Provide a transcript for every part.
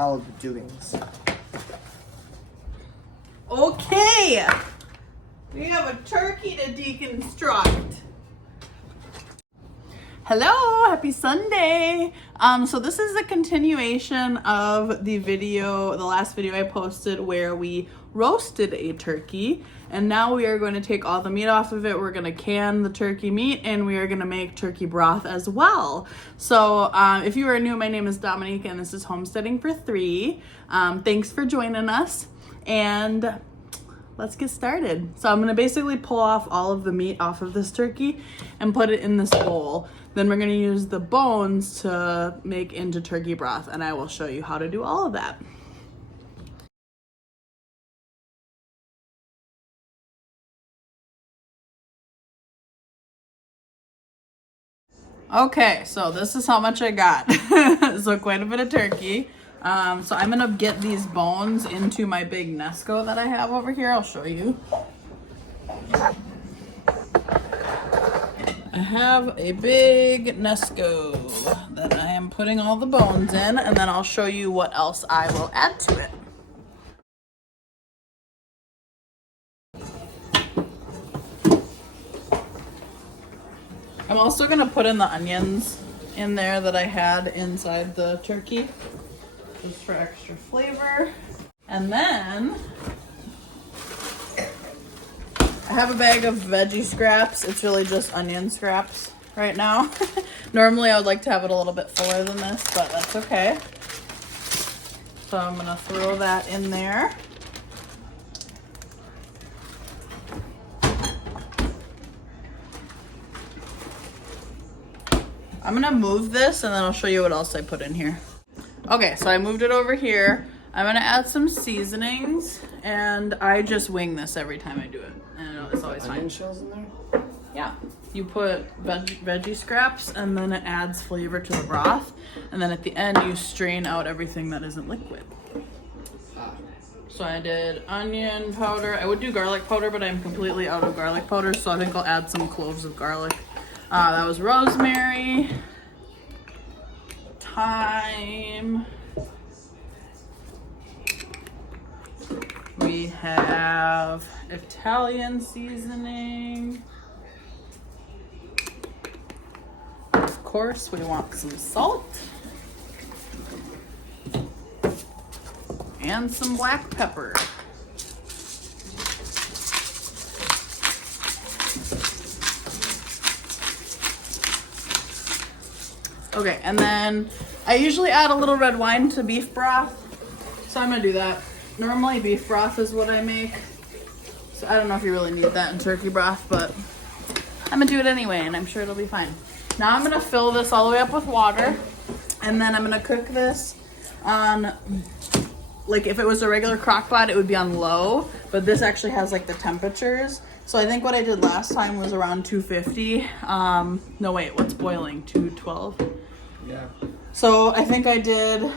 all of the doings. Okay, we have a turkey to deconstruct. Hello, happy Sunday. So this is a continuation of the last video I posted where we roasted a turkey, and now we are going to take all the meat off of it. We're going to can the turkey meat, and we are going to make turkey broth as well. So if you are new, my name is Dominique, and this is Homesteading for Three. Thanks for joining us, and let's get started. So I'm gonna basically pull off all of the meat off of this turkey and put it in this bowl. Then we're gonna use the bones to make into turkey broth, and I will show you how to do all of that. Okay, so this is how much I got. So quite a bit of turkey. So I'm gonna get these bones into my big Nesco that I have over here. I'll show you. I have a big Nesco that I am putting all the bones in, and then I'll show you what else I will add to it. I'm also gonna put in the onions in there that I had inside the turkey, just for extra flavor. And then I have a bag of veggie scraps. It's really just onion scraps right now. Normally I would like to have it a little bit fuller than this, but that's okay. So I'm gonna throw that in there. I'm gonna move this and then I'll show you what else I put in here. Okay, so I moved it over here. I'm gonna add some seasonings, and I just wing this every time I do it, and it's always fine. Onion shells in there? Yeah, you put veggie scraps, and then it adds flavor to the broth, and then at the end you strain out everything that isn't liquid. So I did onion powder. I would do garlic powder, but I'm completely out of garlic powder, so I think I'll add some cloves of garlic. That was rosemary, thyme. We have Italian seasoning. Of course, we want some salt and some black pepper. Okay, and then I usually add a little red wine to beef broth, so I'm gonna do that. Normally beef broth is what I make, so I don't know if you really need that in turkey broth, but I'm gonna do it anyway, and I'm sure it'll be fine. Now I'm gonna fill this all the way up with water, and then I'm gonna cook this on, like if it was a regular crock pot, it would be on low, but this actually has like the temperatures. So I think what I did last time was around 250. No wait, what's boiling? 212? Yeah. So I think I did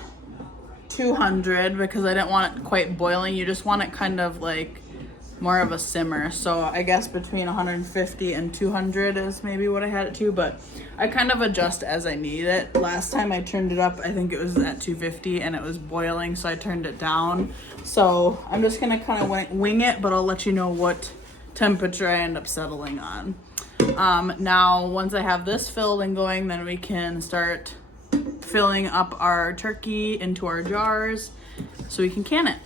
200 because I didn't want it quite boiling. You just want it kind of like more of a simmer. So I guess between 150 and 200 is maybe what I had it to, but I kind of adjust as I need it. Last time I turned it up, I think it was at 250 and it was boiling, so I turned it down. So I'm just gonna kind of wing it, but I'll let you know what temperature I end up settling on. Now, once I have this filled and going, then we can start filling up our turkey into our jars so we can can it.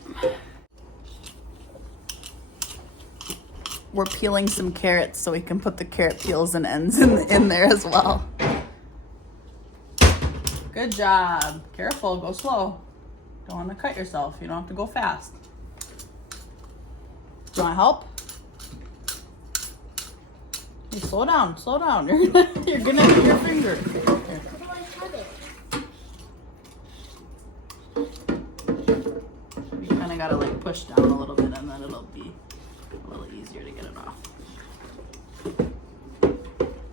We're peeling some carrots so we can put the carrot peels and ends in there as well. Good job. Careful, go slow. Don't want to cut yourself. You don't have to go fast. Do you want help? Hey, slow down, slow down. You're gonna hit your finger. Here. You kind of gotta like push down a little bit, and then it'll be a little easier to get it off.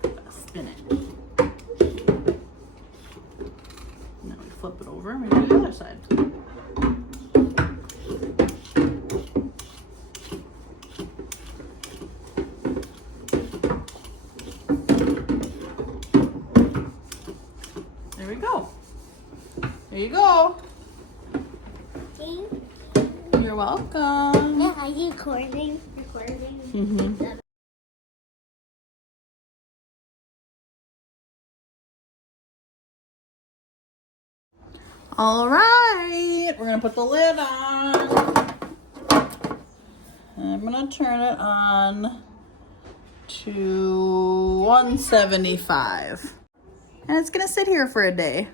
Gotta spin it. And then we flip it over, maybe the other side. There we go. There you go. You're welcome. Yeah, are you recording? Mm-hmm. All right, we're gonna put the lid on. I'm gonna turn it on to 175. And it's gonna sit here for a day.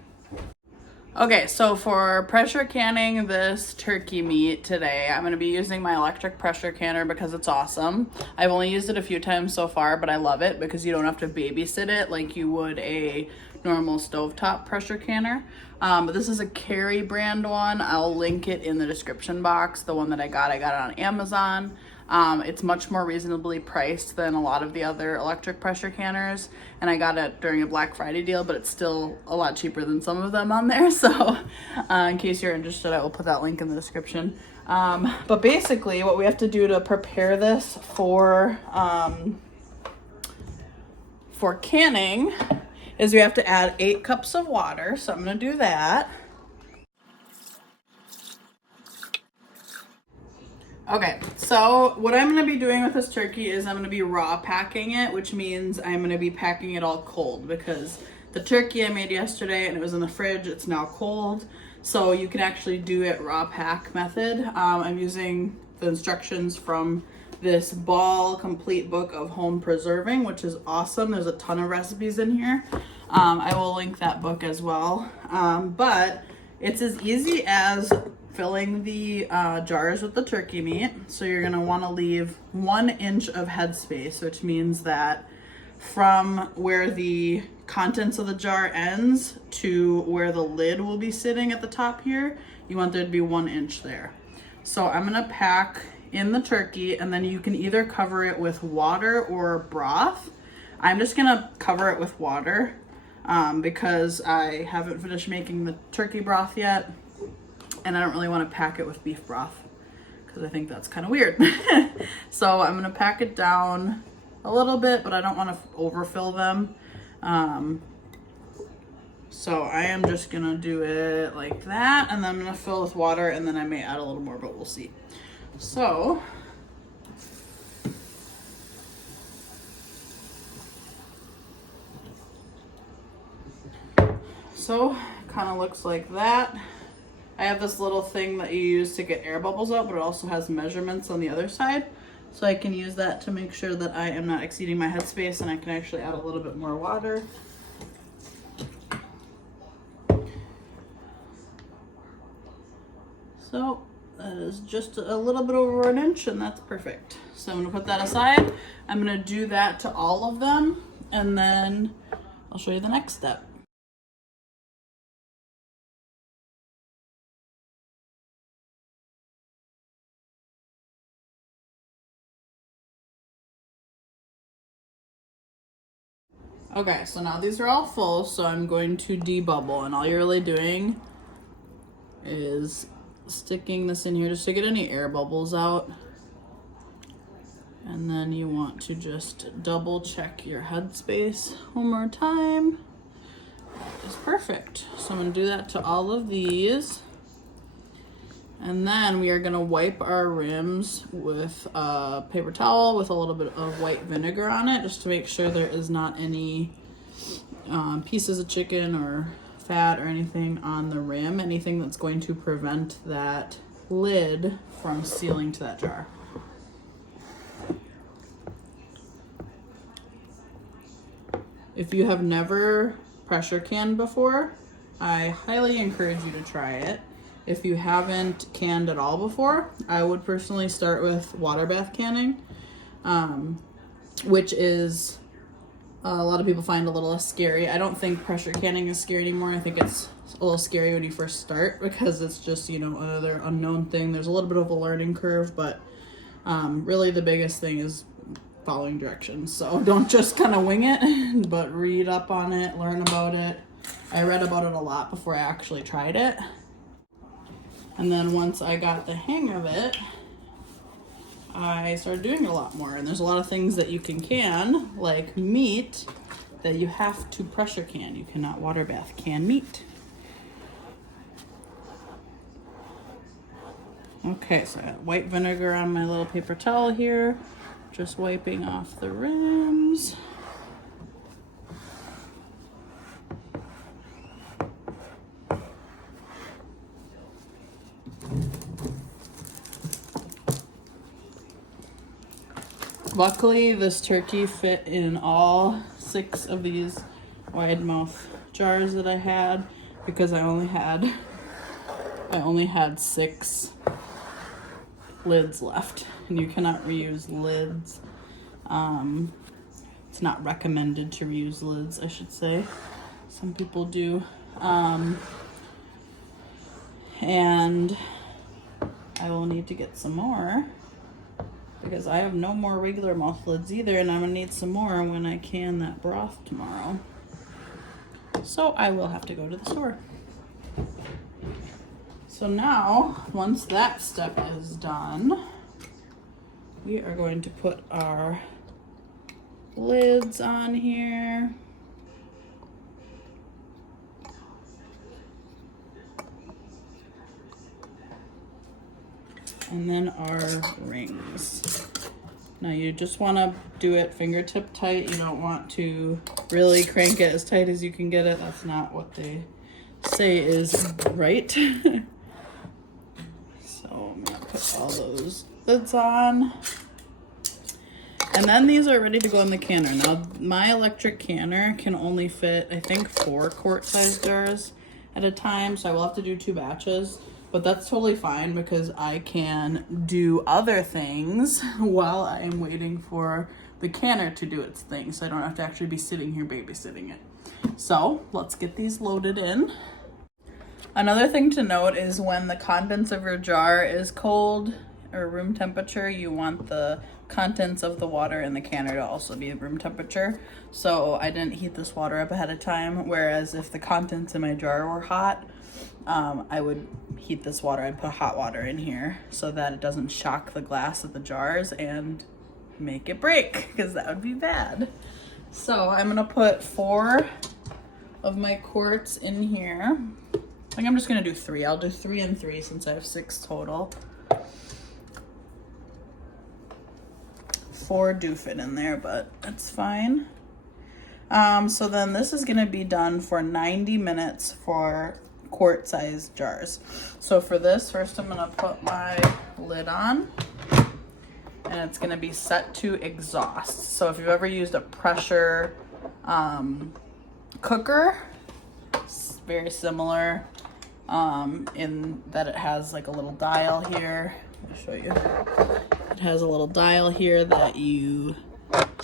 Okay, so for pressure canning this turkey meat today, I'm gonna be using my electric pressure canner because it's awesome. I've only used it a few times so far, but I love it because you don't have to babysit it like you would a normal stovetop pressure canner. But this is a Carry brand one. I'll link it in the description box. The one that I got it on Amazon. It's much more reasonably priced than a lot of the other electric pressure canners, and I got it during a Black Friday deal, but it's still a lot cheaper than some of them on there. So in case you're interested, I will put that link in the description. But basically what we have to do to prepare this for canning is we have to add 8 cups of water. So I'm gonna do that. Okay, so what I'm gonna be doing with this turkey is I'm gonna be raw packing it, which means I'm gonna be packing it all cold because the turkey I made yesterday and it was in the fridge, it's now cold. So you can actually do it raw pack method. I'm using the instructions from this Ball Complete Book of Home Preserving, which is awesome. There's a ton of recipes in here. I will link that book as well. But it's as easy as filling the jars with the turkey meat. So you're gonna wanna leave 1 inch of headspace, which means that from where the contents of the jar ends to where the lid will be sitting at the top here, you want there to be 1 inch there. So I'm gonna pack in the turkey, and then you can either cover it with water or broth. I'm just gonna cover it with water because I haven't finished making the turkey broth yet, and I don't really want to pack it with beef broth because I think that's kind of weird. So I'm gonna pack it down a little bit, but I don't want to overfill them. So I am just gonna do it like that, and then I'm gonna fill with water, and then I may add a little more, but we'll see. So kind of looks like that. I have this little thing that you use to get air bubbles out, but it also has measurements on the other side. So I can use that to make sure that I am not exceeding my headspace, and I can actually add a little bit more water. So that is just a little bit over 1 inch, and that's perfect. So I'm gonna put that aside. I'm gonna do that to all of them, and then I'll show you the next step. Okay, so now these are all full, so I'm going to debubble, and all you're really doing is sticking this in here just to get any air bubbles out. And then you want to just double check your headspace one more time. That is perfect. So I'm gonna do that to all of these. And then we are gonna wipe our rims with a paper towel with a little bit of white vinegar on it, just to make sure there is not any pieces of chicken or fat or anything on the rim, anything that's going to prevent that lid from sealing to that jar. If you have never pressure canned before, I highly encourage you to try it. If you haven't canned at all before, I would personally start with water bath canning, which is a lot of people find a little scary. I don't think pressure canning is scary anymore. I think it's a little scary when you first start because it's just, you know, another unknown thing. There's a little bit of a learning curve, but really the biggest thing is following directions. So don't just kind of wing it, but read up on it, learn about it. I read about it a lot before I actually tried it. And then once I got the hang of it, I started doing it a lot more. And there's a lot of things that you can, like meat, that you have to pressure can. You cannot water bath can meat. Okay, so I got white vinegar on my little paper towel here, just wiping off the rims. Luckily, this turkey fit in all 6 of these wide mouth jars that I had, because I only had 6 lids left, and you cannot reuse lids. It's not recommended to reuse lids, I should say. Some people do. And I will need to get some more, because I have no more regular mouth lids either, and I'm gonna need some more when I can that broth tomorrow. So I will have to go to the store. So now, once that step is done, we are going to put our lids on here. And then our rings. Now you just want to do it fingertip tight. You don't want to really crank it as tight as you can get it. That's not what they say is right. So I'm gonna put all those lids on. And then these are ready to go in the canner. Now my electric canner can only fit, I think, 4 quart-sized jars at a time. So I will have to do 2 batches. But that's totally fine, because I can do other things while I am waiting for the canner to do its thing, so I don't have to actually be sitting here babysitting it. So let's get these loaded in. Another thing to note is when the contents of your jar is cold or room temperature, you want the contents of the water in the canner to also be room temperature. So I didn't heat this water up ahead of time, whereas if the contents in my jar were hot, I would heat this water and put hot water in here so that it doesn't shock the glass of the jars and make it break, because that would be bad. So I'm gonna put 4 of my quarts in here. I think I'm just gonna do 3. I'll do 3 and 3 since I have 6 total. 4 do fit in there, but that's fine. So then this is gonna be done for 90 minutes for quart-sized jars. So for this, first I'm gonna put my lid on, and it's gonna be set to exhaust. So if you've ever used a pressure cooker, it's very similar in that it has like a little dial here. Let me show you. It has a little dial here that you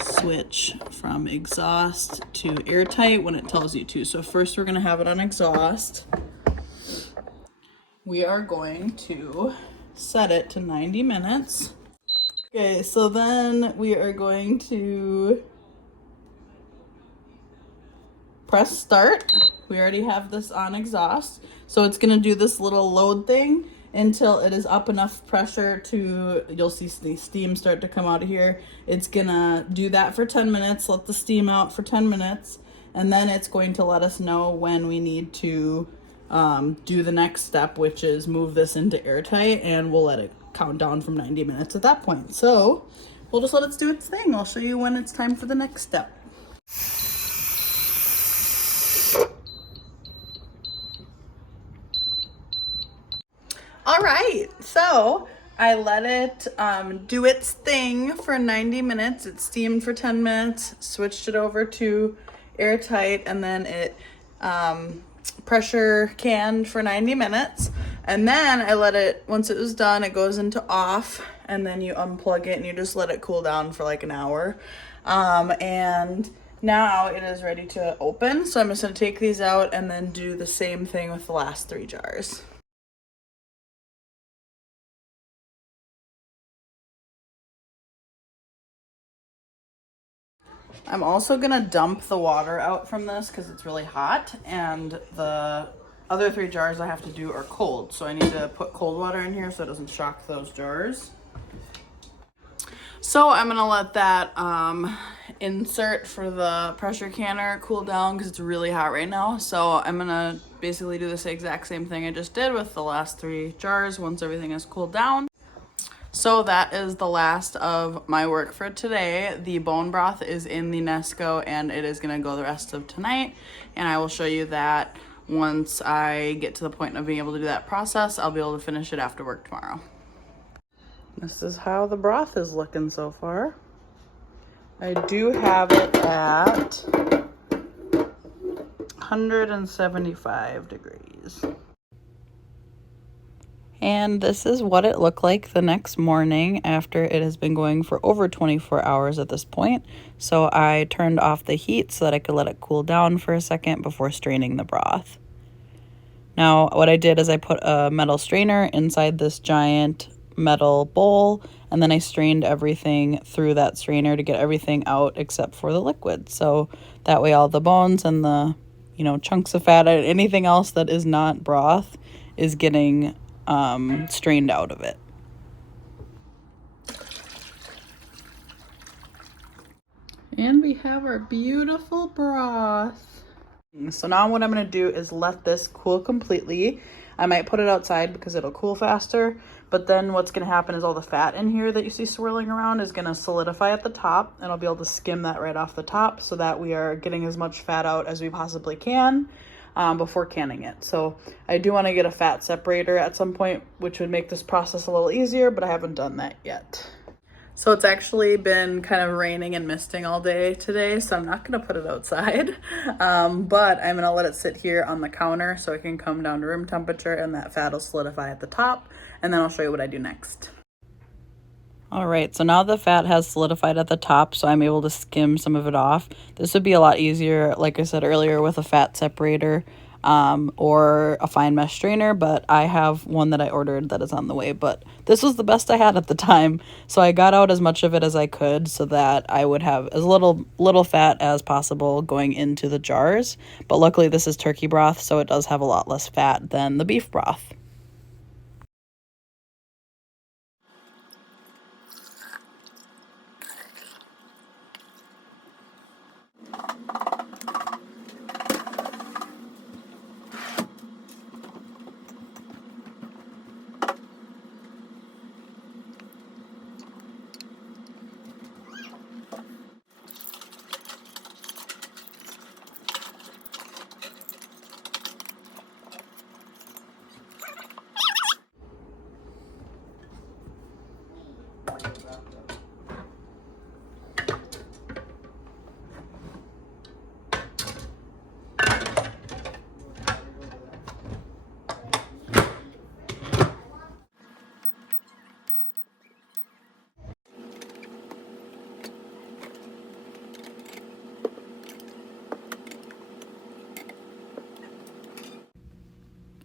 switch from exhaust to airtight when it tells you to. So first we're gonna have it on exhaust. We are going to set it to 90 minutes. Okay, so then we are going to press start. We already have this on exhaust. So it's gonna do this little load thing until it is up enough pressure to, you'll see the steam start to come out of here. It's gonna do that for 10 minutes, let the steam out for 10 minutes, and then it's going to let us know when we need to do the next step, which is move this into airtight, and we'll let it count down from 90 minutes at that point. So we'll just let it do its thing. I'll show you when it's time for the next step. All right, so I let it do its thing for 90 minutes. It steamed for 10 minutes, switched it over to airtight, and then it pressure canned for 90 minutes. And then I let it, once it was done, it goes into off, and then you unplug it and you just let it cool down for like an hour. And now it is ready to open. So I'm just gonna take these out and then do the same thing with the last 3 jars. I'm also gonna dump the water out from this because it's really hot, and the other 3 jars I have to do are cold. So I need to put cold water in here so it doesn't shock those jars. So I'm gonna let that insert for the pressure canner cool down because it's really hot right now. So I'm gonna basically do this exact same thing I just did with the last 3 jars once everything has cooled down. So that is the last of my work for today. The bone broth is in the Nesco and it is gonna go the rest of tonight. And I will show you that once I get to the point of being able to do that process. I'll be able to finish it after work tomorrow. This is how the broth is looking so far. I do have it at 175 degrees. And this is what it looked like the next morning after it has been going for over 24 hours at this point. So I turned off the heat so that I could let it cool down for a second before straining the broth. Now, what I did is I put a metal strainer inside this giant metal bowl, and then I strained everything through that strainer to get everything out except for the liquid. So that way all the bones and the, chunks of fat and anything else that is not broth is getting strained out of it. And we have our beautiful broth. So now what I'm going to do is let this cool completely. I might put it outside because it'll cool faster, but then what's going to happen is all the fat in here that you see swirling around is going to solidify at the top, and I'll be able to skim that right off the top so that we are getting as much fat out as we possibly can before canning it. So I do want to get a fat separator at some point, which would make this process a little easier, but I haven't done that yet. So it's actually been kind of raining and misting all day today, so I'm not going to put it outside, but I'm going to let it sit here on the counter so it can come down to room temperature and that fat will solidify at the top, and then I'll show you what I do next. All right, so now the fat has solidified at the top, so I'm able to skim some of it off. This would be a lot easier, like I said earlier, with a fat separator or a fine mesh strainer, but I have one that I ordered that is on the way. But this was the best I had at the time, so I got out as much of it as I could so that I would have as little fat as possible going into the jars. But luckily this is turkey broth, so it does have a lot less fat than the beef broth.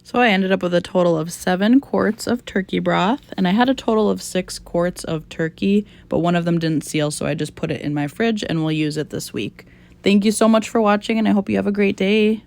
So I ended up with a total of 7 quarts of turkey broth, and I had a total of 6 quarts of turkey, but one of them didn't seal, so I just put it in my fridge and we'll use it this week. Thank you so much for watching, and I hope you have a great day.